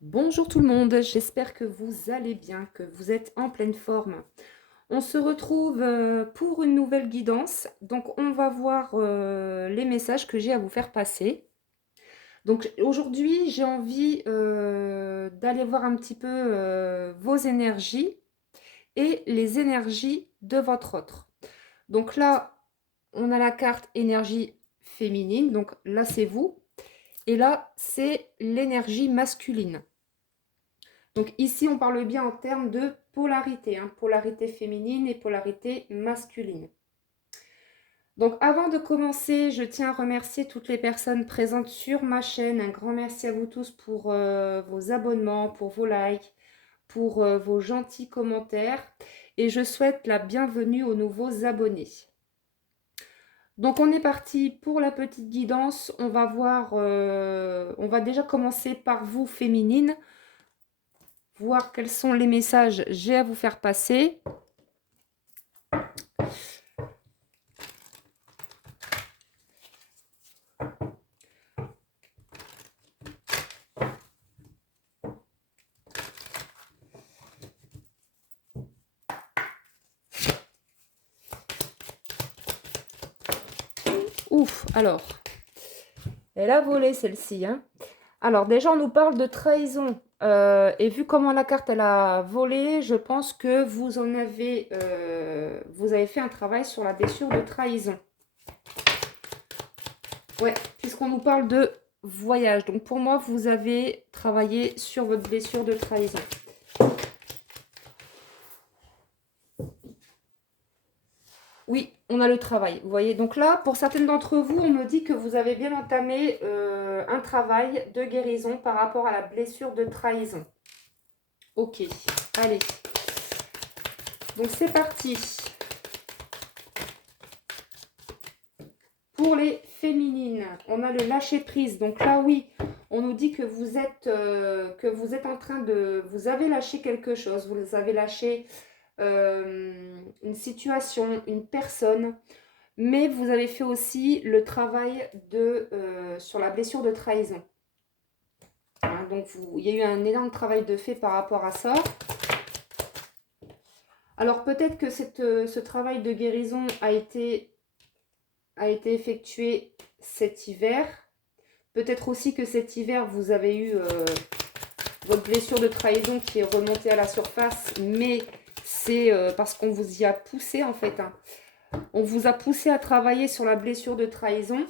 Bonjour tout le monde, j'espère que vous allez bien, que vous êtes en pleine forme. On se retrouve pour une nouvelle guidance. Donc on va voir les messages que j'ai à vous faire passer. Donc aujourd'hui j'ai envie d'aller voir un petit peu vos énergies et les énergies de votre autre. Donc là on a la carte énergie féminine, donc là c'est vous. Et là c'est l'énergie masculine. Donc ici, on parle bien en termes de polarité, hein, polarité féminine et polarité masculine. Donc avant de commencer, je tiens à remercier toutes les personnes présentes sur ma chaîne. Un grand merci à vous tous pour vos abonnements, pour vos likes, pour vos gentils commentaires. Et je souhaite la bienvenue aux nouveaux abonnés. Donc on est parti pour la petite guidance. On va voir, on va déjà commencer par vous féminine, voir quels sont les messages j'ai à vous faire passer. Ouf, alors, elle a volé celle-ci. Hein. Alors déjà, on nous parle de trahison. Et vu comment la carte, elle a volé, je pense que vous avez fait un travail sur la blessure de trahison. Ouais, puisqu'on nous parle de voyage. Donc pour moi, vous avez travaillé sur votre blessure de trahison. Oui, on a le travail. Vous voyez, donc là, pour certaines d'entre vous, on me dit que vous avez bien entamé un travail de guérison par rapport à la blessure de trahison. Ok, allez. Donc c'est parti. Pour les féminines, on a le lâcher prise. Donc là, oui, on nous dit que vous êtes en train de... Vous avez lâché quelque chose. Vous avez lâché une situation, une personne. Mais vous avez fait aussi le travail sur la blessure de trahison. Hein, donc il y a eu un énorme travail de fait par rapport à ça. Alors peut-être que ce travail de guérison a été effectué cet hiver. Peut-être aussi que cet hiver, vous avez eu votre blessure de trahison qui est remontée à la surface, mais c'est parce qu'on vous y a poussé en fait. Hein. On vous a poussé à travailler sur la blessure de trahison.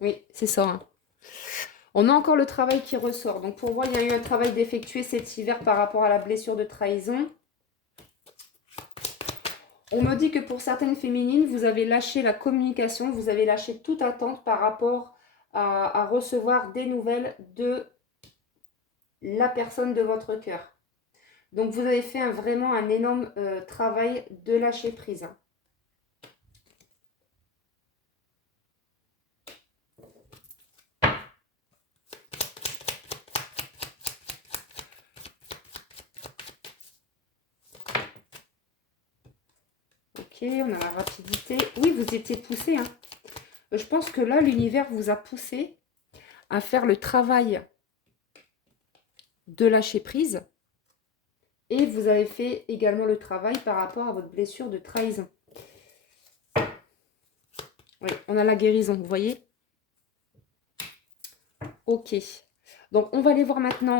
Oui, c'est ça. Hein. On a encore le travail qui ressort. Donc pour moi, il y a eu un travail d'effectuer cet hiver par rapport à la blessure de trahison. On me dit que pour certaines féminines, vous avez lâché la communication, vous avez lâché toute attente par rapport à recevoir des nouvelles de la personne de votre cœur. Donc vous avez fait vraiment un énorme travail de lâcher prise. Hein. Ok, on a la rapidité. Oui, vous étiez poussé. Hein. Je pense que là, l'univers vous a poussé à faire le travail de lâcher prise. Et vous avez fait également le travail par rapport à votre blessure de trahison. Oui, on a la guérison, vous voyez? Ok. Donc, on va aller voir maintenant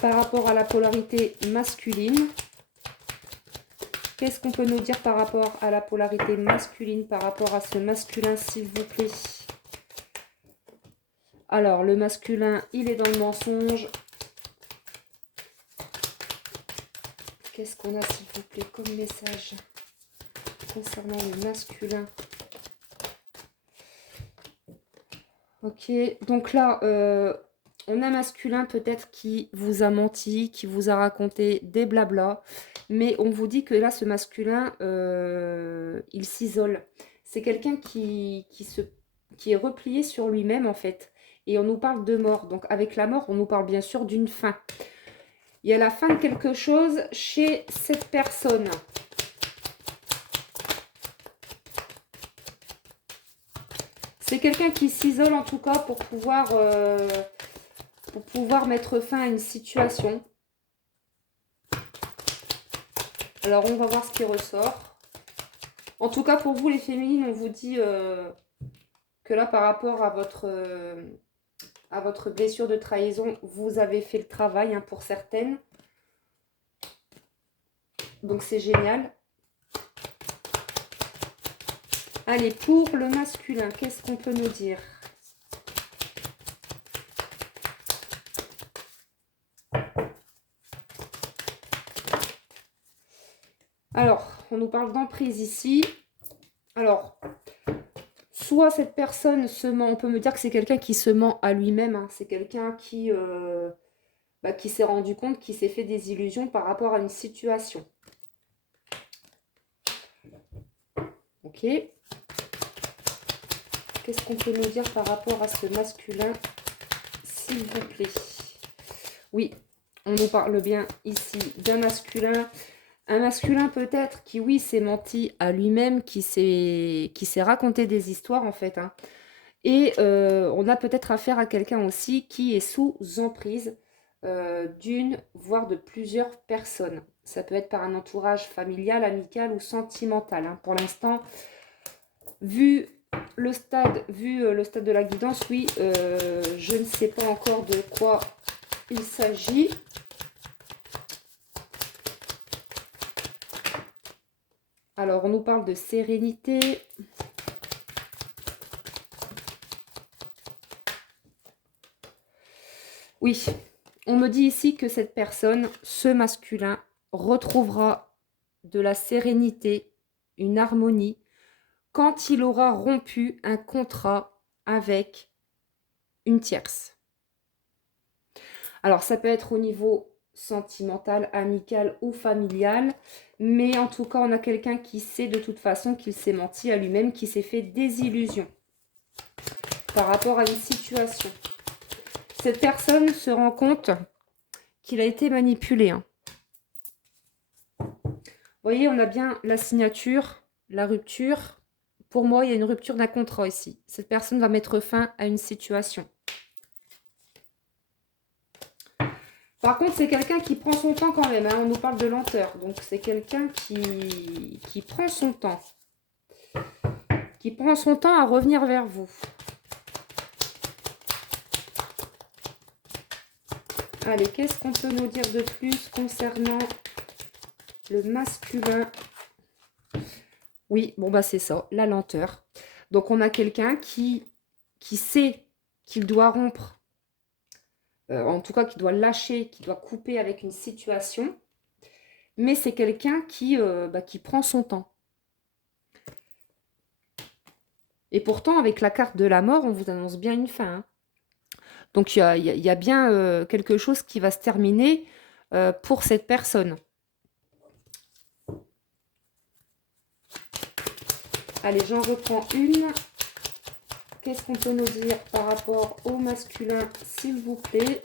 par rapport à la polarité masculine. Qu'est-ce qu'on peut nous dire par rapport à la polarité masculine, par rapport à ce masculin, s'il vous plaît? Alors, le masculin, il est dans le mensonge. Qu'est-ce qu'on a, s'il vous plaît, comme message concernant le masculin? Ok, donc là, on a un masculin peut-être qui vous a menti, qui vous a raconté des blablas, mais on vous dit que là, ce masculin, il s'isole. C'est quelqu'un qui est replié sur lui-même, en fait. Et on nous parle de mort. Donc, avec la mort, on nous parle bien sûr d'une fin. Il y a la fin de quelque chose chez cette personne. C'est quelqu'un qui s'isole en tout cas pour pouvoir mettre fin à une situation. Alors, on va voir ce qui ressort. En tout cas, pour vous, les féminines, on vous dit que là, par rapport à votre blessure de trahison, vous avez fait le travail hein, pour certaines. Donc, c'est génial. Allez, pour le masculin, qu'est-ce qu'on peut nous dire? Alors, on nous parle d'emprise ici. Alors, soit cette personne se ment, on peut me dire que c'est quelqu'un qui se ment à lui-même. Hein, c'est quelqu'un qui s'est rendu compte, qui s'est fait des illusions par rapport à une situation. Ok. Qu'est-ce qu'on peut nous dire par rapport à ce masculin, s'il vous plaît? Oui, on nous parle bien ici d'un masculin. Un masculin peut-être qui, oui, s'est menti à lui-même, qui s'est raconté des histoires en fait. Hein. Et on a peut-être affaire à quelqu'un aussi qui est sous emprise d'une, voire de plusieurs personnes. Ça peut être par un entourage familial, amical ou sentimental. Hein. Pour l'instant, vu le stade de la guidance, oui, je ne sais pas encore de quoi il s'agit. Alors, on nous parle de sérénité. Oui, on me dit ici que cette personne, ce masculin, retrouvera de la sérénité, une harmonie, quand il aura rompu un contrat avec une tierce. Alors, ça peut être au niveau sentimental, amical ou familial, mais en tout cas, on a quelqu'un qui sait de toute façon qu'il s'est menti à lui-même, qui s'est fait des illusions par rapport à une situation. Cette personne se rend compte qu'il a été manipulé. Hein. Vous voyez, on a bien la signature, la rupture. Pour moi, il y a une rupture d'un contrat ici. Cette personne va mettre fin à une situation. Par contre, c'est quelqu'un qui prend son temps quand même. Hein. On nous parle de lenteur. Donc, c'est quelqu'un qui prend son temps. Qui prend son temps à revenir vers vous. Allez, qu'est-ce qu'on peut nous dire de plus concernant le masculin? Oui, bon bah c'est ça, la lenteur. Donc on a quelqu'un qui sait qu'il doit rompre, en tout cas qui doit lâcher, qui doit couper avec une situation, mais c'est quelqu'un qui prend son temps. Et pourtant, avec la carte de la mort, on vous annonce bien une fin. Hein. Donc il y a bien quelque chose qui va se terminer pour cette personne. Allez, j'en reprends une. Qu'est-ce qu'on peut nous dire par rapport au masculin, s'il vous plaît?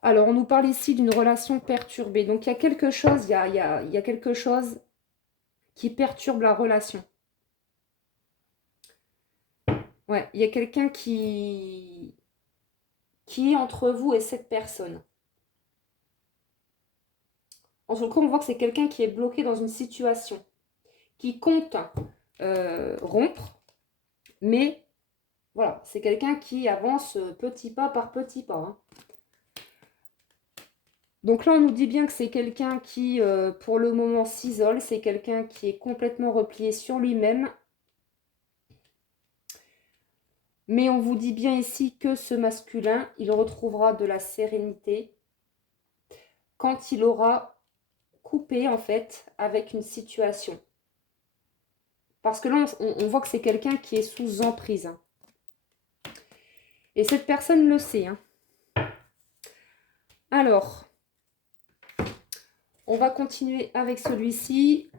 Alors, on nous parle ici d'une relation perturbée. Donc, il y a quelque chose, il y a quelque chose qui perturbe la relation. Ouais, il y a quelqu'un qui est entre vous et cette personne. En tout cas, on voit que c'est quelqu'un qui est bloqué dans une situation, qui compte rompre, mais voilà, c'est quelqu'un qui avance petit pas par petit pas. Hein. Donc là, on nous dit bien que c'est quelqu'un qui, pour le moment, s'isole. C'est quelqu'un qui est complètement replié sur lui-même. Mais on vous dit bien ici que ce masculin, il retrouvera de la sérénité quand il aura coupé, en fait, avec une situation. Parce que là, on voit que c'est quelqu'un qui est sous emprise. Hein. Et cette personne le sait. Hein. Alors, on va continuer avec celui-ci.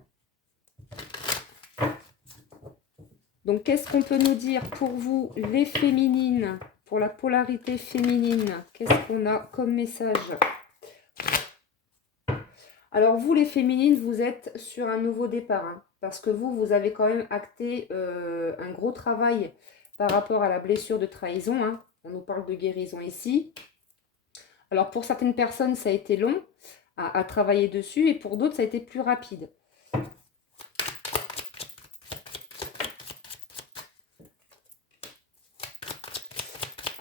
Donc, qu'est-ce qu'on peut nous dire pour vous, les féminines, pour la polarité féminine, qu'est-ce qu'on a comme message? Alors vous les féminines, vous êtes sur un nouveau départ, hein, parce que vous avez quand même acté un gros travail par rapport à la blessure de trahison, hein. On nous parle de guérison ici. Alors pour certaines personnes, ça a été long à travailler dessus, et pour d'autres, ça a été plus rapide.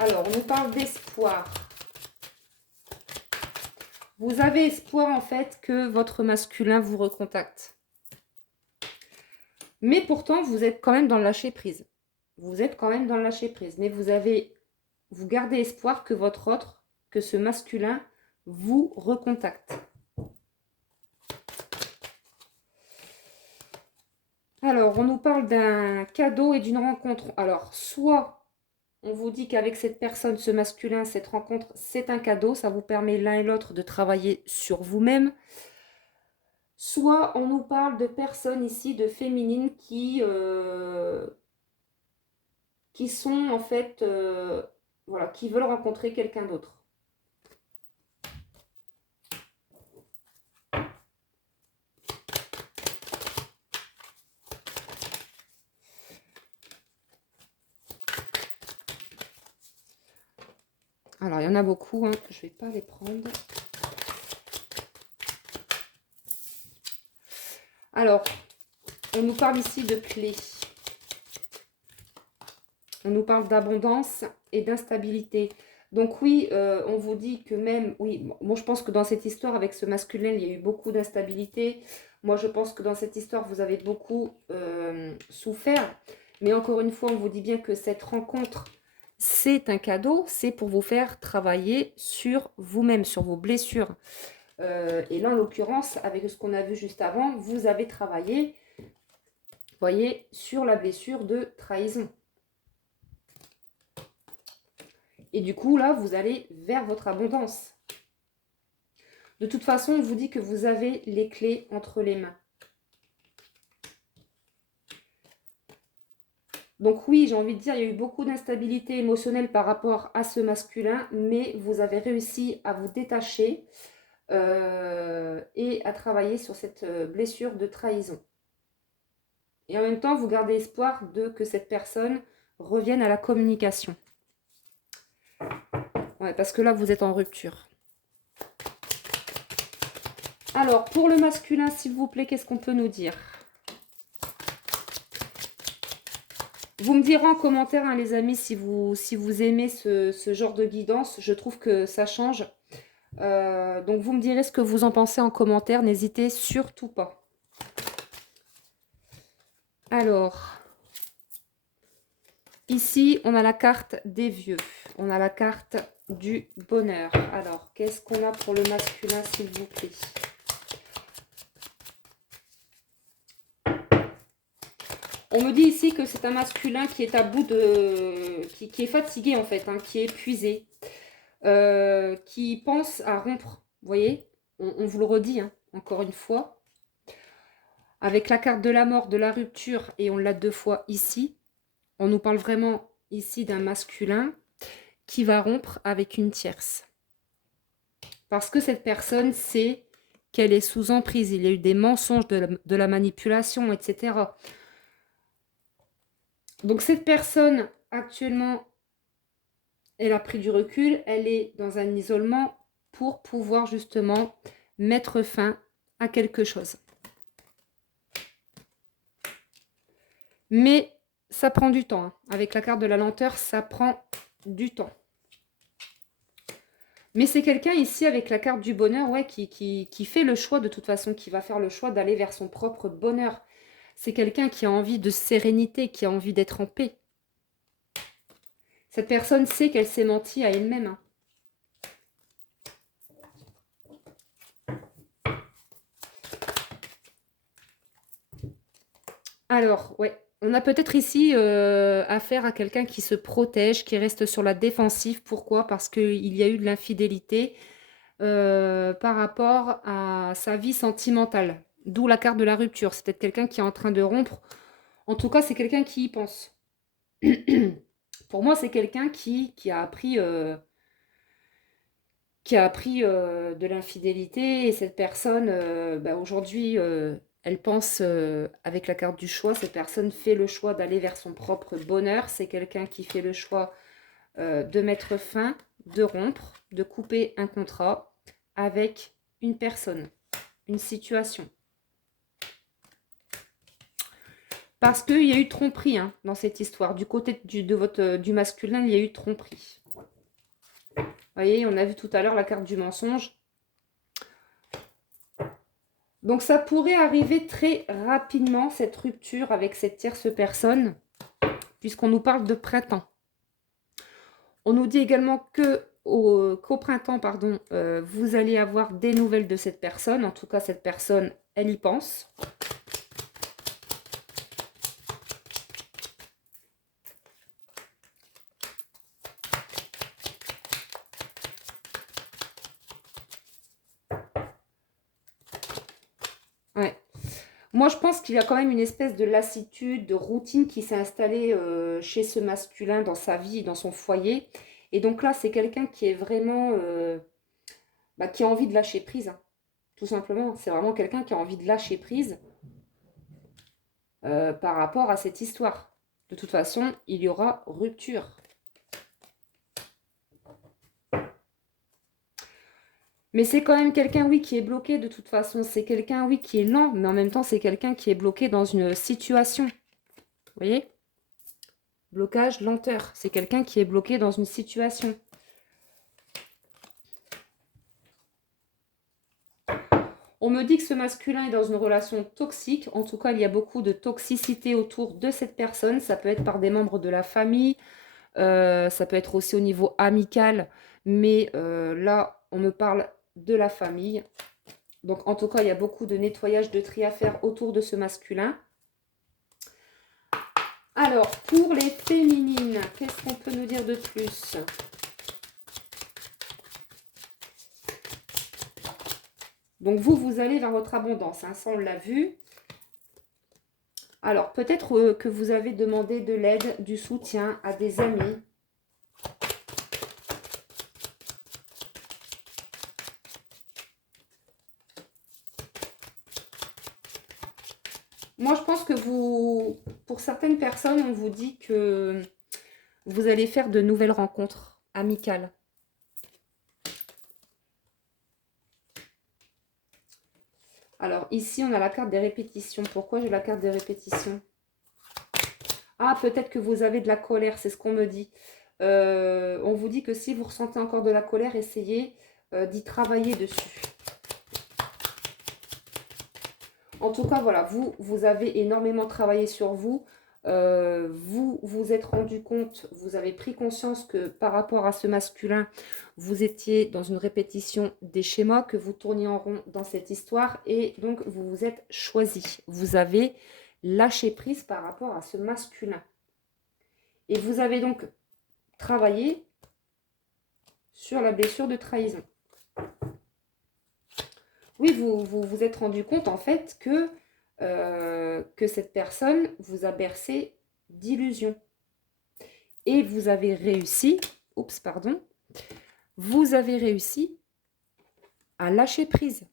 Alors, on nous parle d'espoir. Vous avez espoir en fait que votre masculin vous recontacte. Mais pourtant, vous êtes quand même dans le lâcher prise. Vous êtes quand même dans le lâcher prise. Mais vous gardez espoir que votre autre, que ce masculin, vous recontacte. Alors, on nous parle d'un cadeau et d'une rencontre. Alors, soit on vous dit qu'avec cette personne, ce masculin, cette rencontre, c'est un cadeau. Ça vous permet l'un et l'autre de travailler sur vous-même. Soit on nous parle de personnes ici, de féminines qui sont en fait, voilà, qui veulent rencontrer quelqu'un d'autre. Alors, il y en a beaucoup, hein. Je ne vais pas les prendre. Alors, on nous parle ici de clés. On nous parle d'abondance et d'instabilité. Donc oui, on vous dit que même, oui, moi je pense que dans cette histoire avec ce masculin, il y a eu beaucoup d'instabilité. Moi je pense que dans cette histoire, vous avez beaucoup souffert. Mais encore une fois, on vous dit bien que cette rencontre, c'est un cadeau, c'est pour vous faire travailler sur vous-même, sur vos blessures. Et là, en l'occurrence, avec ce qu'on a vu juste avant, vous avez travaillé, voyez, sur la blessure de trahison. Et du coup, là, vous allez vers votre abondance. De toute façon, on vous dit que vous avez les clés entre les mains. Donc oui, j'ai envie de dire, il y a eu beaucoup d'instabilité émotionnelle par rapport à ce masculin, mais vous avez réussi à vous détacher et à travailler sur cette blessure de trahison. Et en même temps, vous gardez espoir que cette personne revienne à la communication. Ouais, parce que là, vous êtes en rupture. Alors, pour le masculin, s'il vous plaît, qu'est-ce qu'on peut nous dire? Vous me direz en commentaire, hein, les amis, si vous aimez ce genre de guidance. Je trouve que ça change. Donc, vous me direz ce que vous en pensez en commentaire. N'hésitez surtout pas. Alors, ici, on a la carte des vieux. On a la carte du bonheur. Alors, qu'est-ce qu'on a pour le masculin, s'il vous plaît? On me dit ici que c'est un masculin qui est à bout de... qui est fatigué en fait, hein, qui est épuisé, qui pense à rompre. Vous voyez, on vous le redit, hein, encore une fois. Avec la carte de la mort, de la rupture, et on l'a 2 fois ici. On nous parle vraiment ici d'un masculin qui va rompre avec une tierce. Parce que cette personne sait qu'elle est sous emprise. Il y a eu des mensonges, de la manipulation, etc. Donc cette personne, actuellement, elle a pris du recul, elle est dans un isolement pour pouvoir justement mettre fin à quelque chose. Mais ça prend du temps, hein. Avec la carte de la lenteur, ça prend du temps. Mais c'est quelqu'un ici avec la carte du bonheur, ouais, qui fait le choix de toute façon, qui va faire le choix d'aller vers son propre bonheur. C'est quelqu'un qui a envie de sérénité, qui a envie d'être en paix. Cette personne sait qu'elle s'est menti à elle-même, hein. Alors, ouais, on a peut-être ici affaire à quelqu'un qui se protège, qui reste sur la défensive. Pourquoi? Parce qu'il y a eu de l'infidélité par rapport à sa vie sentimentale. D'où la carte de la rupture. C'est peut-être quelqu'un qui est en train de rompre. En tout cas, c'est quelqu'un qui y pense. Pour moi, c'est quelqu'un qui a appris, de l'infidélité et cette personne, bah, aujourd'hui, elle pense, avec la carte du choix, cette personne fait le choix d'aller vers son propre bonheur. C'est quelqu'un qui fait le choix, de mettre fin, de rompre, de couper un contrat avec une personne, une situation. Parce qu'il y a eu tromperie hein, dans cette histoire. Du côté du masculin, il y a eu tromperie. Vous voyez, on a vu tout à l'heure la carte du mensonge. Donc ça pourrait arriver très rapidement, cette rupture avec cette tierce personne, puisqu'on nous parle de printemps. On nous dit également qu'au printemps, pardon, vous allez avoir des nouvelles de cette personne. En tout cas, cette personne, elle y pense. Ouais. Moi, je pense qu'il y a quand même une espèce de lassitude, de routine qui s'est installée chez ce masculin dans sa vie, dans son foyer. Et donc là, c'est quelqu'un qui est vraiment, bah, qui a envie de lâcher prise, hein, tout simplement. C'est vraiment quelqu'un qui a envie de lâcher prise par rapport à cette histoire. De toute façon, il y aura rupture. Mais c'est quand même quelqu'un, oui, qui est bloqué de toute façon. C'est quelqu'un, oui, qui est lent, mais en même temps, c'est quelqu'un qui est bloqué dans une situation. Vous voyez? Blocage, lenteur. C'est quelqu'un qui est bloqué dans une situation. On me dit que ce masculin est dans une relation toxique. En tout cas, il y a beaucoup de toxicité autour de cette personne. Ça peut être par des membres de la famille. Ça peut être aussi au niveau amical. Mais là, on me parle de la famille. Donc, en tout cas, il y a beaucoup de nettoyage, de tri à faire autour de ce masculin. Alors, pour les féminines, qu'est-ce qu'on peut nous dire de plus ? Donc, vous allez vers votre abondance. Hein, ça, on l'a vu. Alors, peut-être que vous avez demandé de l'aide, du soutien à des amis. Moi, je pense que pour certaines personnes, on vous dit que vous allez faire de nouvelles rencontres amicales. Alors, ici, on a la carte des répétitions. Pourquoi j'ai la carte des répétitions? Ah, peut-être que vous avez de la colère, c'est ce qu'on me dit. On vous dit que si vous ressentez encore de la colère, essayez d'y travailler dessus. En tout cas, voilà, vous avez énormément travaillé sur vous. Vous vous êtes rendu compte, vous avez pris conscience que par rapport à ce masculin, vous étiez dans une répétition des schémas, que vous tourniez en rond dans cette histoire et donc vous vous êtes choisi. Vous avez lâché prise par rapport à ce masculin. Et vous avez donc travaillé sur la blessure de trahison. Oui, vous êtes rendu compte en fait que cette personne vous a bercé d'illusions. Et vous avez réussi, vous avez réussi à lâcher prise.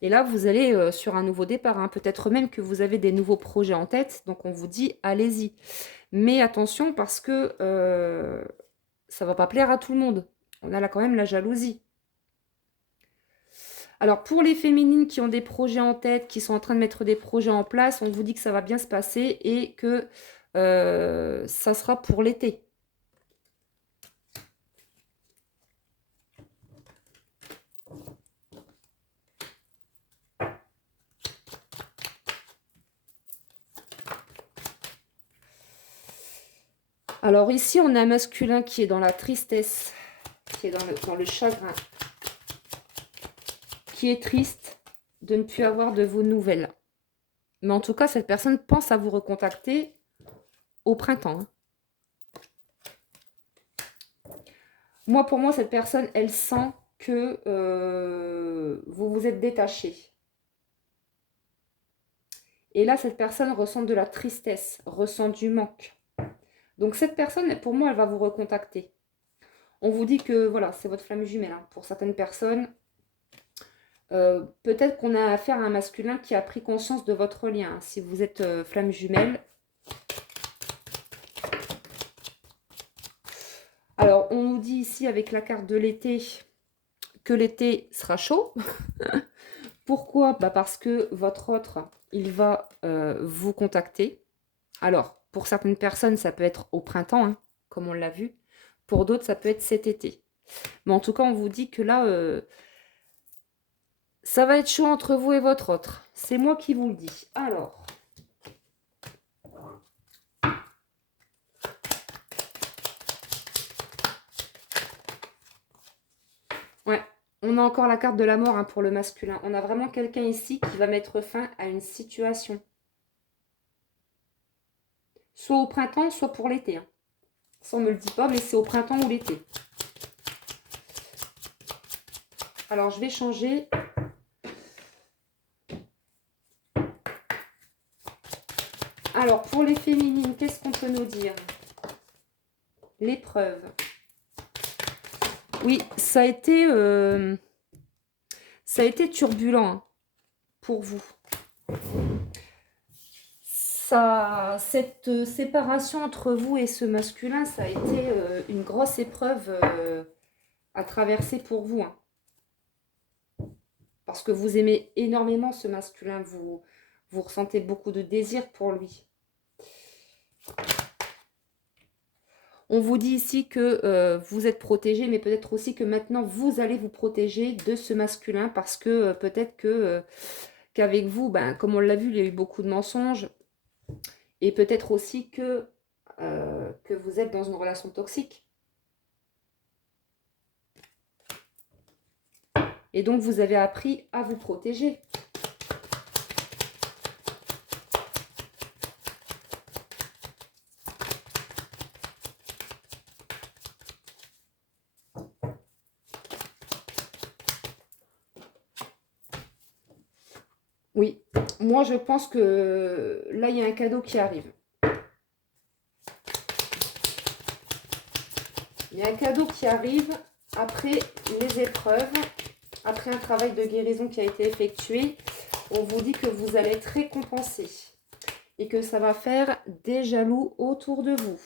Et là, vous allez sur un nouveau départ. Hein. Peut-être même que vous avez des nouveaux projets en tête. Donc, on vous dit, allez-y. Mais attention parce que ça ne va pas plaire à tout le monde. On a là quand même la jalousie. Alors, pour les féminines qui ont des projets en tête, qui sont en train de mettre des projets en place, on vous dit que ça va bien se passer et que ça sera pour l'été. Alors ici, on a un masculin qui est dans la tristesse, qui est dans le chagrin, qui est triste de ne plus avoir de vos nouvelles. Mais en tout cas, cette personne pense à vous recontacter au printemps. Hein. Pour moi, cette personne, elle sent que vous vous êtes détaché. Et là, cette personne ressent de la tristesse, ressent du manque. Donc cette personne, pour moi, elle va vous recontacter. On vous dit que voilà, c'est votre flamme jumelle. Hein. Pour certaines personnes, peut-être qu'on a affaire à un masculin qui a pris conscience de votre lien. Hein. Si vous êtes flamme jumelle. Alors, on nous dit ici avec la carte de l'été que l'été sera chaud. Pourquoi? Bah parce que votre autre, il va vous contacter. Alors, pour certaines personnes, ça peut être au printemps, hein, comme on l'a vu. Pour d'autres, ça peut être cet été. Mais en tout cas, on vous dit que là, ça va être chaud entre vous et votre autre. C'est moi qui vous le dis. Alors. Ouais, on a encore la carte de la mort hein, pour le masculin. On a vraiment quelqu'un ici qui va mettre fin à une situation. Soit au printemps, soit pour l'été. Hein. Ça, on ne me le dit pas, mais c'est au printemps ou l'été. Alors, je vais changer. Alors, pour les féminines, qu'est-ce qu'on peut nous dire? L'épreuve. Oui, ça a été turbulent hein, pour vous. Cette séparation entre vous et ce masculin, ça a été une grosse épreuve à traverser pour vous. Hein. Parce que vous aimez énormément ce masculin, vous ressentez beaucoup de désir pour lui. On vous dit ici que vous êtes protégé, mais peut-être aussi que maintenant vous allez vous protéger de ce masculin parce que peut-être qu'avec vous, ben, comme on l'a vu, il y a eu beaucoup de mensonges. Et peut-être aussi que vous êtes dans une relation toxique. Et donc, vous avez appris à vous protéger. Oui, moi, je pense que là, il y a un cadeau qui arrive. Il y a un cadeau qui arrive après les épreuves, après un travail de guérison qui a été effectué. On vous dit que vous allez être récompensé et que ça va faire des jaloux autour de vous.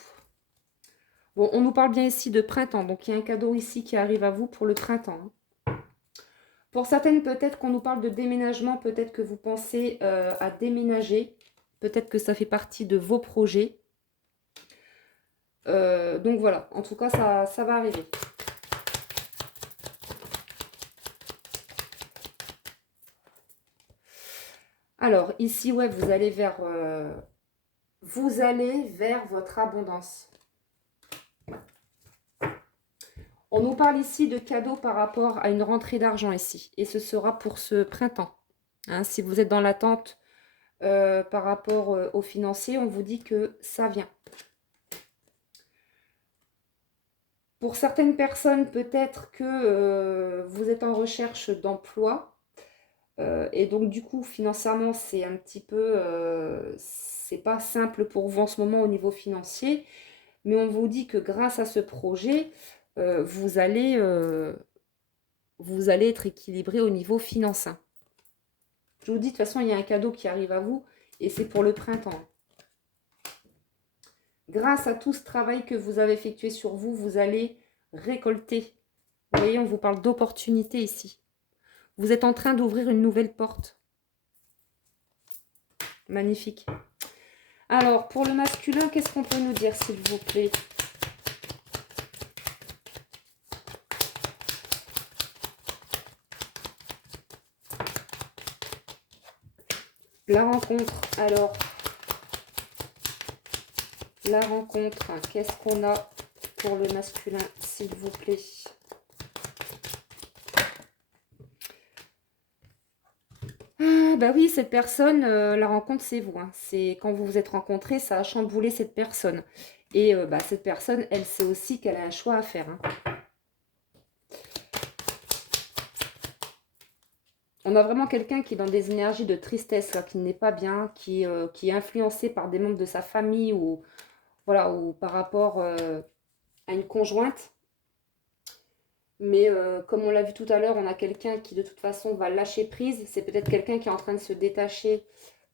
Bon, on nous parle bien ici de printemps, donc il y a un cadeau ici qui arrive à vous pour le printemps. Pour certaines, peut-être qu'on nous parle de déménagement, peut-être que vous pensez à déménager, peut-être que ça fait partie de vos projets. Donc voilà, en tout cas, ça va arriver. Alors, ici, ouais, vous allez vers votre abondance. On nous parle ici de cadeaux par rapport à une rentrée d'argent ici. Et ce sera pour ce printemps. Hein, si vous êtes dans l'attente par rapport aux financiers, on vous dit que ça vient. Pour certaines personnes, peut-être que vous êtes en recherche d'emploi. Et donc, du coup, financièrement, c'est un petit peu... c'est pas simple pour vous en ce moment au niveau financier. Mais on vous dit que grâce à ce projet, vous allez être équilibré au niveau financier. Je vous dis, de toute façon, il y a un cadeau qui arrive à vous et c'est pour le printemps. Grâce à tout ce travail que vous avez effectué sur vous, vous allez récolter. Vous voyez, on vous parle d'opportunité ici. Vous êtes en train d'ouvrir une nouvelle porte. Magnifique. Alors, pour le masculin, qu'est-ce qu'on peut nous dire, s'il vous plaît? La rencontre, alors, la rencontre, qu'est-ce qu'on a pour le masculin, s'il vous plaît? Ah, bah oui, cette personne, la rencontre, c'est vous. Hein. C'est quand vous vous êtes rencontrés, ça a chamboulé cette personne. Et bah, cette personne, elle sait aussi qu'elle a un choix à faire. Hein. On a vraiment quelqu'un qui est dans des énergies de tristesse, là, qui n'est pas bien, qui est influencé par des membres de sa famille ou, voilà, ou par rapport à une conjointe. Mais comme on l'a vu tout à l'heure, on a quelqu'un qui de toute façon va lâcher prise. C'est peut-être quelqu'un qui est en train de se détacher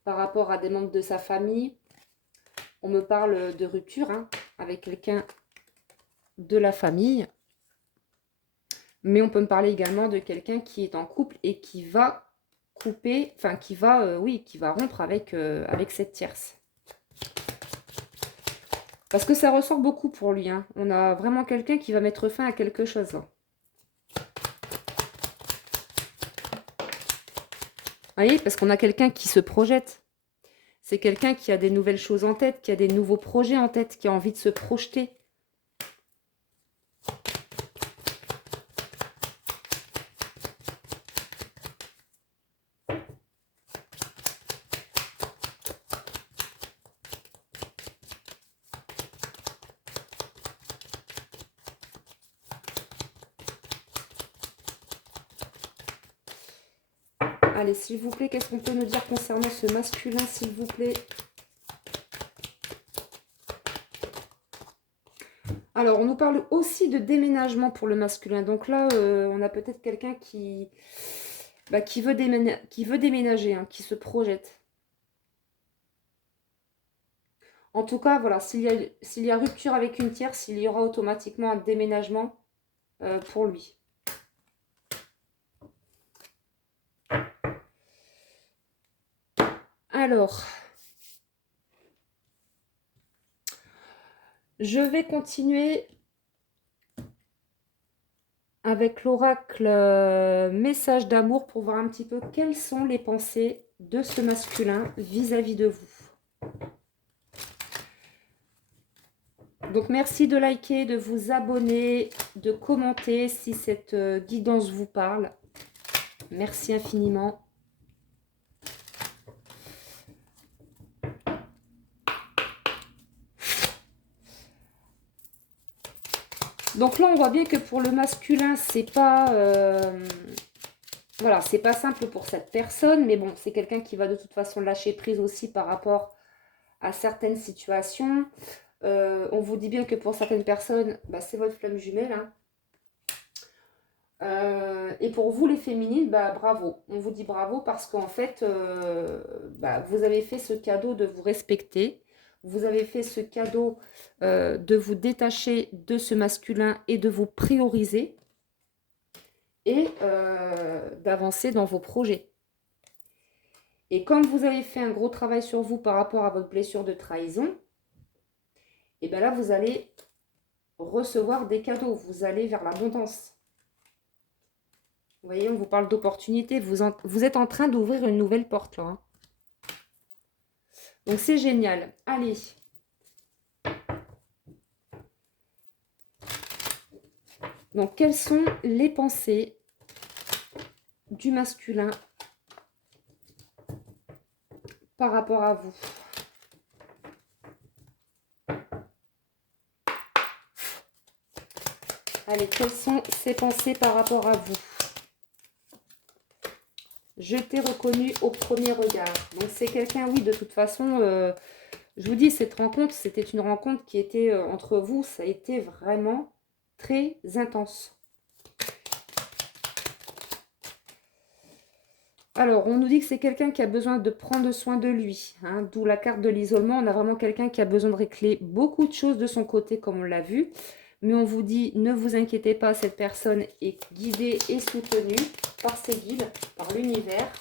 par rapport à des membres de sa famille. On me parle de rupture hein, avec quelqu'un de la famille. Mais on peut me parler également de quelqu'un qui est en couple et qui va couper, enfin qui va, oui, qui va rompre avec cette tierce. Parce que ça ressort beaucoup pour lui. Hein. On a vraiment quelqu'un qui va mettre fin à quelque chose. Là. Vous voyez, parce qu'on a quelqu'un qui se projette. C'est quelqu'un qui a des nouvelles choses en tête, qui a des nouveaux projets en tête, qui a envie de se projeter. Allez, s'il vous plaît, qu'est-ce qu'on peut nous dire concernant ce masculin, s'il vous plaît? Alors, on nous parle aussi de déménagement pour le masculin. Donc là, on a peut-être quelqu'un qui veut déménager, hein, qui se projette. En tout cas, voilà, s'il y a rupture avec une tierce, il y aura automatiquement un déménagement pour lui. Alors, je vais continuer avec l'oracle message d'amour pour voir un petit peu quelles sont les pensées de ce masculin vis-à-vis de vous. Donc merci de liker, de vous abonner, de commenter si cette guidance vous parle. Merci infiniment. Donc là, on voit bien que pour le masculin, c'est pas, voilà, c'est pas simple pour cette personne, mais bon, c'est quelqu'un qui va de toute façon lâcher prise aussi par rapport à certaines situations. On vous dit bien que pour certaines personnes, bah, c'est votre flamme jumelle. Hein. Et pour vous, les féminines, bah, bravo. On vous dit bravo parce qu'en fait, bah, vous avez fait ce cadeau de vous respecter. Vous avez fait ce cadeau de vous détacher de ce masculin et de vous prioriser et d'avancer dans vos projets. Et comme vous avez fait un gros travail sur vous par rapport à votre blessure de trahison, et bien là, vous allez recevoir des cadeaux. Vous allez vers l'abondance. Vous voyez, on vous parle d'opportunité. Vous êtes en train d'ouvrir une nouvelle porte là. Hein. Donc c'est génial. Allez. Donc quelles sont les pensées du masculin par rapport à vous? Allez, quelles sont ses pensées par rapport à vous? Je t'ai reconnu au premier regard. Donc c'est quelqu'un, oui, de toute façon, je vous dis, cette rencontre, c'était une rencontre qui était entre vous, ça a été vraiment très intense. Alors, on nous dit que c'est quelqu'un qui a besoin de prendre soin de lui, hein, d'où la carte de l'isolement. On a vraiment quelqu'un qui a besoin de régler beaucoup de choses de son côté, comme on l'a vu. Mais on vous dit, ne vous inquiétez pas, cette personne est guidée et soutenue par ses guides, par l'univers.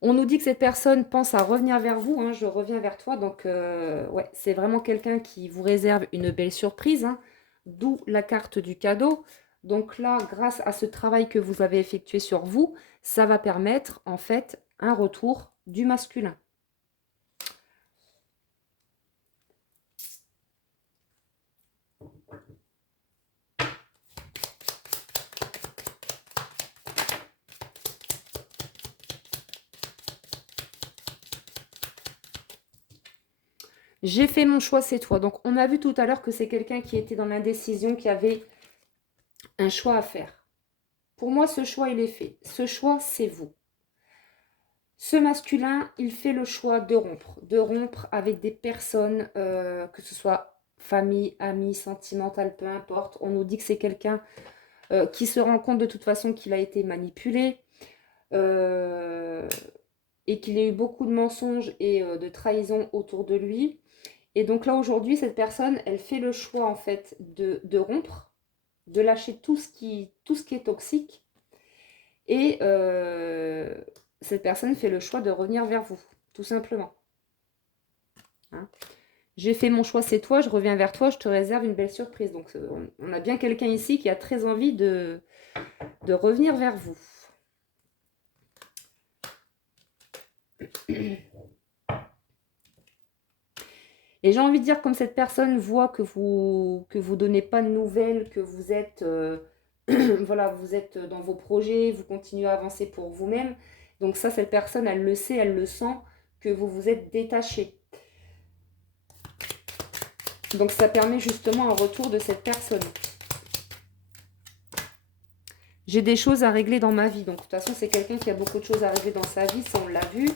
On nous dit que cette personne pense à revenir vers vous, hein, je reviens vers toi. Donc, ouais, c'est vraiment quelqu'un qui vous réserve une belle surprise, hein, d'où la carte du cadeau. Donc là, grâce à ce travail que vous avez effectué sur vous, ça va permettre, en fait, un retour du masculin. J'ai fait mon choix, c'est toi. Donc, on a vu tout à l'heure que c'est quelqu'un qui était dans l'indécision, qui avait choix à faire. Pour moi, ce choix, il est fait. Ce choix, c'est vous. Ce masculin, il fait le choix de rompre avec des personnes, que ce soit famille, amis, sentimentales, peu importe. On nous dit que c'est quelqu'un qui se rend compte de toute façon qu'il a été manipulé euh, et qu'il y a eu beaucoup de mensonges et de trahison autour de lui. Et donc là, aujourd'hui, cette personne, elle fait le choix en fait de rompre, de lâcher tout ce qui est toxique. Et cette personne fait le choix de revenir vers vous, tout simplement. Hein. J'ai fait mon choix, c'est toi, je reviens vers toi, je te réserve une belle surprise. Donc on a bien quelqu'un ici qui a très envie de revenir vers vous. Et j'ai envie de dire, comme cette personne voit que vous donnez pas de nouvelles, que vous êtes, voilà, vous êtes dans vos projets, vous continuez à avancer pour vous-même. Donc ça, cette personne, elle le sait, elle le sent, que vous vous êtes détaché. Donc ça permet justement un retour de cette personne. J'ai des choses à régler dans ma vie. Donc de toute façon, c'est quelqu'un qui a beaucoup de choses à régler dans sa vie, ça on l'a vu.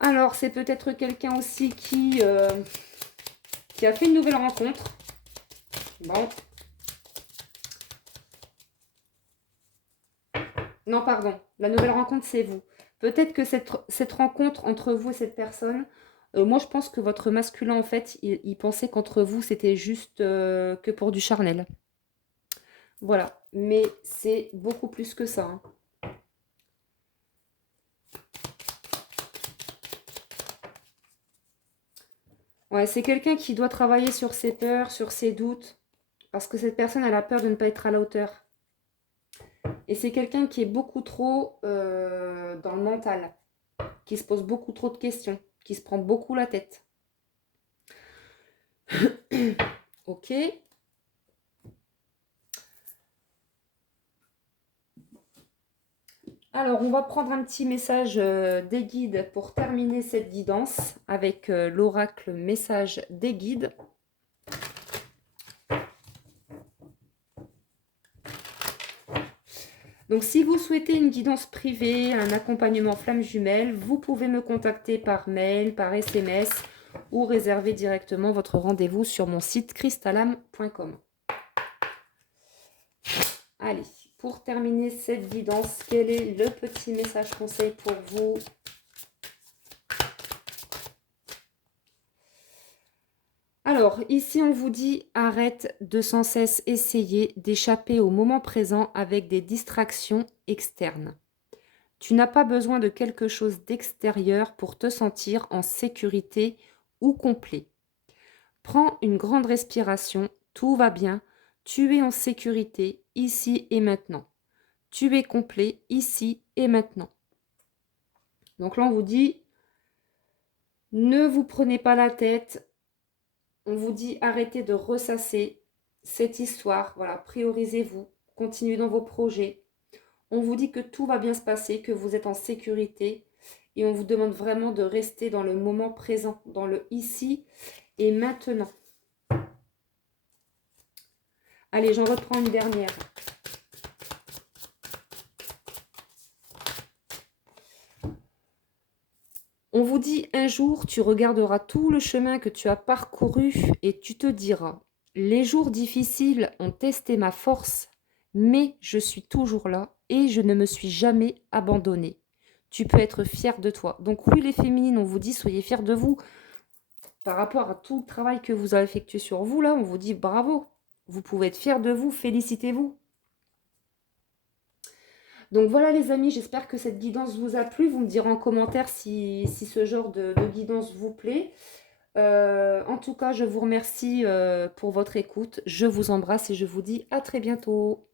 Alors, c'est peut-être quelqu'un aussi qui a fait une nouvelle rencontre. Bon. Non, pardon. La nouvelle rencontre, c'est vous. Peut-être que cette rencontre entre vous et cette personne, moi, je pense que votre masculin, en fait, il pensait qu'entre vous, c'était juste que pour du charnel. Voilà. Mais c'est beaucoup plus que ça. Hein. Ouais, c'est quelqu'un qui doit travailler sur ses peurs, sur ses doutes. Parce que cette personne, elle a peur de ne pas être à la hauteur. Et c'est quelqu'un qui est beaucoup trop dans le mental, qui se pose beaucoup trop de questions, qui se prend beaucoup la tête. Ok. Alors, on va prendre un petit message des guides pour terminer cette guidance avec l'oracle message des guides. Donc, si vous souhaitez une guidance privée, un accompagnement flamme jumelle, vous pouvez me contacter par mail, par SMS ou réserver directement votre rendez-vous sur mon site crystallam.com. Allez, pour terminer cette guidance, quel est le petit message conseil pour vous ? Alors, ici, on vous dit arrête de sans cesse essayer d'échapper au moment présent avec des distractions externes. Tu n'as pas besoin de quelque chose d'extérieur pour te sentir en sécurité ou complet. Prends une grande respiration, tout va bien, tu es en sécurité ici et maintenant. Tu es complet ici et maintenant. Donc là, on vous dit, ne vous prenez pas la tête. On vous dit, arrêtez de ressasser cette histoire. Voilà, priorisez-vous. Continuez dans vos projets. On vous dit que tout va bien se passer, que vous êtes en sécurité. Et on vous demande vraiment de rester dans le moment présent, dans le ici et maintenant. Allez, j'en reprends une dernière. On vous dit un jour, tu regarderas tout le chemin que tu as parcouru et tu te diras, les jours difficiles ont testé ma force, mais je suis toujours là et je ne me suis jamais abandonnée. Tu peux être fier de toi. Donc oui, les féminines, on vous dit, soyez fiers de vous. Par rapport à tout le travail que vous avez effectué sur vous, là, on vous dit bravo. Vous pouvez être fiers de vous, félicitez-vous. Donc voilà les amis, j'espère que cette guidance vous a plu. Vous me direz en commentaire si ce genre de guidance vous plaît. En tout cas, je vous remercie pour votre écoute. Je vous embrasse et je vous dis à très bientôt.